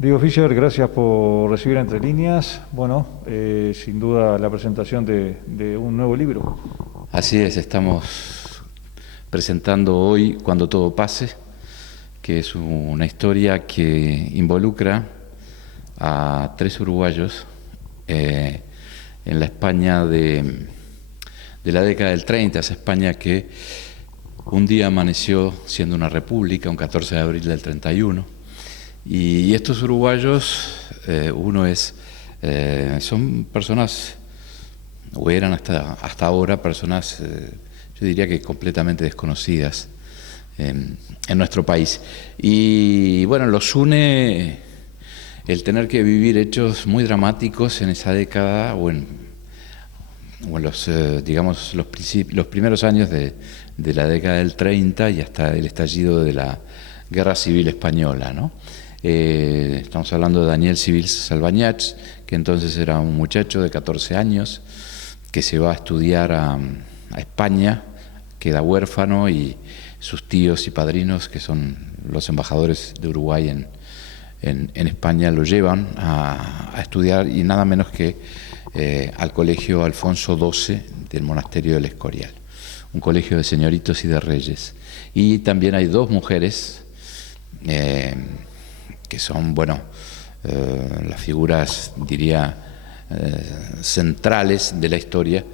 Diego Fischer, gracias por recibir Entre Líneas. Bueno, sin duda la presentación de un nuevo libro. Así es, estamos presentando hoy Cuando todo pase, que es una historia que involucra a 3 uruguayos en la España de la década del 30, esa España que un día amaneció siendo una república, un 14 de abril del 31, y estos uruguayos, son personas, o eran hasta ahora personas, yo diría que completamente desconocidas en nuestro país. Y bueno, los une el tener que vivir hechos muy dramáticos en esa década o en los primeros años de la década del 30 y hasta el estallido de la Guerra Civil Española, ¿no? Estamos hablando de Daniel Civil Salvañach, que entonces era un muchacho de 14 años que se va a estudiar a España, queda huérfano y sus tíos y padrinos, que son los embajadores de Uruguay en España, lo llevan a estudiar y nada menos que al colegio Alfonso XII del monasterio del Escorial, un colegio de señoritos y de reyes. Y también hay 2 mujeres que son, las figuras, diría, centrales de la historia,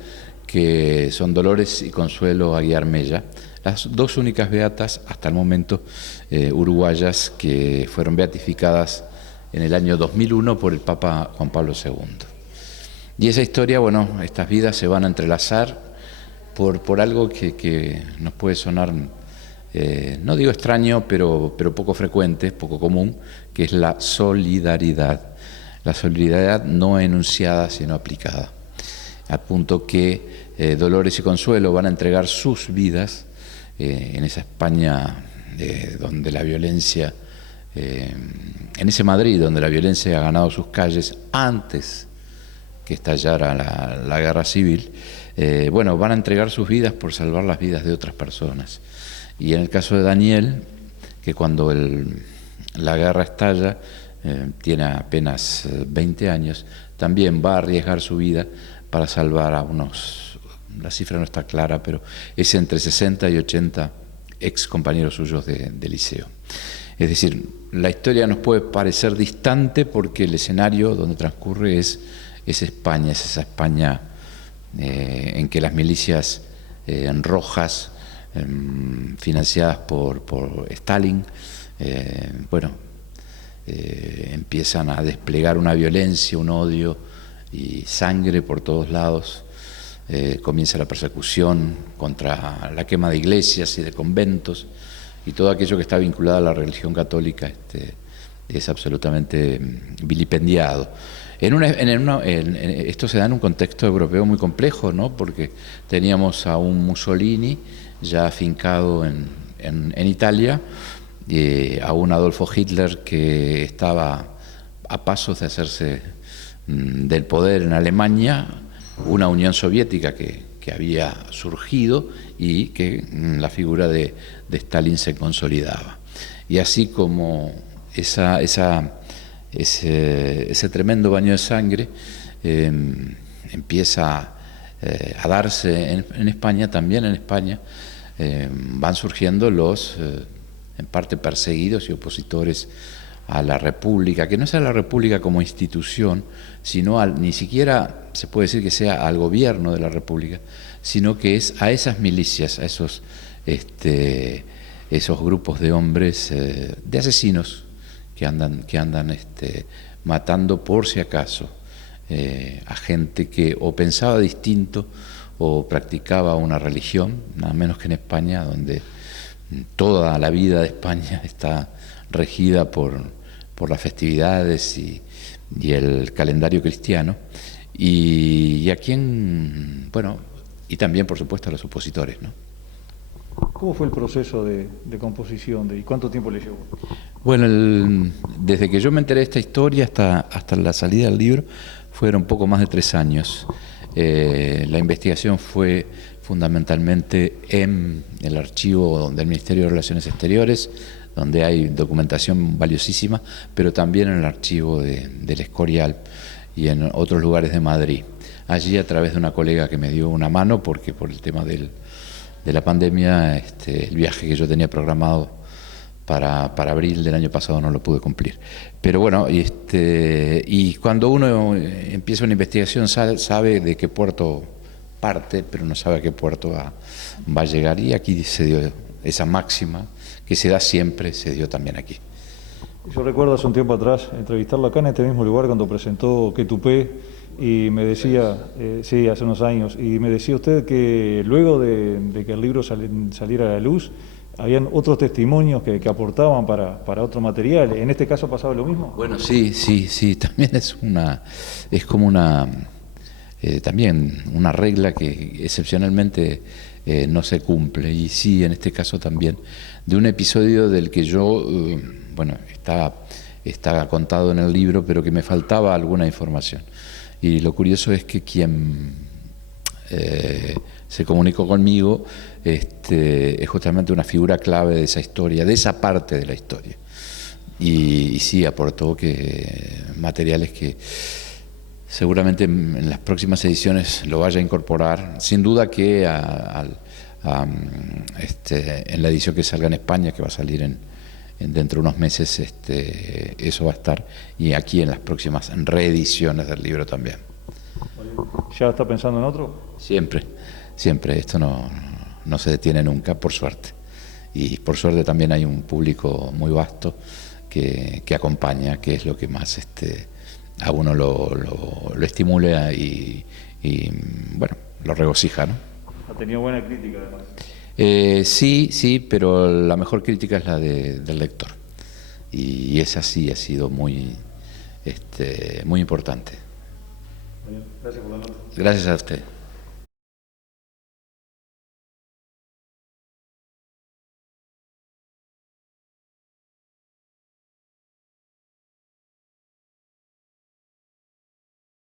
que son Dolores y Consuelo Aguiar Mella, las 2 únicas beatas hasta el momento uruguayas que fueron beatificadas en el año 2001 por el Papa Juan Pablo II. Y esa historia, estas vidas se van a entrelazar por algo que nos puede sonar, no digo extraño, pero poco frecuente, poco común, que es la solidaridad. La solidaridad no enunciada, sino aplicada. Al punto que Dolores y Consuelo van a entregar sus vidas en esa España donde la violencia, en ese Madrid donde la violencia ha ganado sus calles antes que estallara la guerra civil, van a entregar sus vidas por salvar las vidas de otras personas. Y en el caso de Daniel, que cuando la guerra estalla, tiene apenas 20 años, también va a arriesgar su vida para salvar a la cifra no está clara, pero es entre 60 y 80 ex compañeros suyos de liceo. Es decir, la historia nos puede parecer distante porque el escenario donde transcurre es España, es esa España en que las milicias rojas, financiadas por Stalin, empiezan a desplegar una violencia, un odio y sangre por todos lados. Comienza la persecución contra la quema de iglesias y de conventos, y todo aquello que está vinculado a la religión católica es absolutamente vilipendiado. Esto se da en un contexto europeo muy complejo, ¿no? Porque teníamos a un Mussolini ya afincado en Italia, a un Adolfo Hitler que estaba a pasos de hacerse del poder en Alemania, una Unión Soviética que había surgido y que la figura de Stalin se consolidaba. Y así como ese tremendo baño de sangre empieza a darse en España, también en España van surgiendo los en parte perseguidos y opositores a la República, que no es a la República como institución, sino ni siquiera se puede decir que sea al gobierno de la República, sino que es a esas milicias, a esos grupos de hombres, de asesinos que andan matando por si acaso a gente que o pensaba distinto o practicaba una religión, nada menos que en España, donde toda la vida de España está regida por las festividades y el calendario cristiano, y a quien, y también por supuesto a los opositores, ¿no? ¿Cómo fue el proceso de composición y cuánto tiempo le llevó? Bueno, desde que yo me enteré de esta historia hasta la salida del libro fueron poco más de 3 años. La investigación fue fundamentalmente en el archivo del Ministerio de Relaciones Exteriores, donde hay documentación valiosísima, pero también en el archivo del Escorial y en otros lugares de Madrid. Allí, a través de una colega que me dio una mano, porque por el tema de la pandemia, el viaje que yo tenía programado para abril del año pasado no lo pude cumplir. Pero bueno, y cuando uno empieza una investigación sabe de qué puerto parte, pero no sabe a qué puerto va a llegar. Y aquí se dio esa máxima, que se da siempre, se dio también aquí. Yo recuerdo hace un tiempo atrás entrevistarlo acá en este mismo lugar cuando presentó Que Tupé, y me decía, sí, hace unos años, y me decía usted que luego de que el libro saliera a la luz, habían otros testimonios que aportaban para otro material. ¿En este caso pasaba lo mismo? Bueno, sí, también es como también una regla que excepcionalmente no se cumple. Y sí, en este caso también, de un episodio del que yo, está contado en el libro, pero que me faltaba alguna información. Y lo curioso es que quien se comunicó conmigo es justamente una figura clave de esa historia, de esa parte de la historia. Y sí, aportó materiales que seguramente en las próximas ediciones lo vaya a incorporar. Sin duda que en la edición que salga en España, que va a salir dentro de unos meses, eso va a estar, y aquí en las próximas reediciones del libro también. ¿Ya está pensando en otro? Siempre, esto no se detiene nunca, por suerte. Y por suerte también hay un público muy vasto que acompaña, que es lo que más a uno lo estimula y bueno, lo regocija, ¿no? Ha tenido buena crítica además. Sí, pero la mejor crítica es la del lector. Y esa sí ha sido muy importante. Gracias por la nota. Gracias a usted.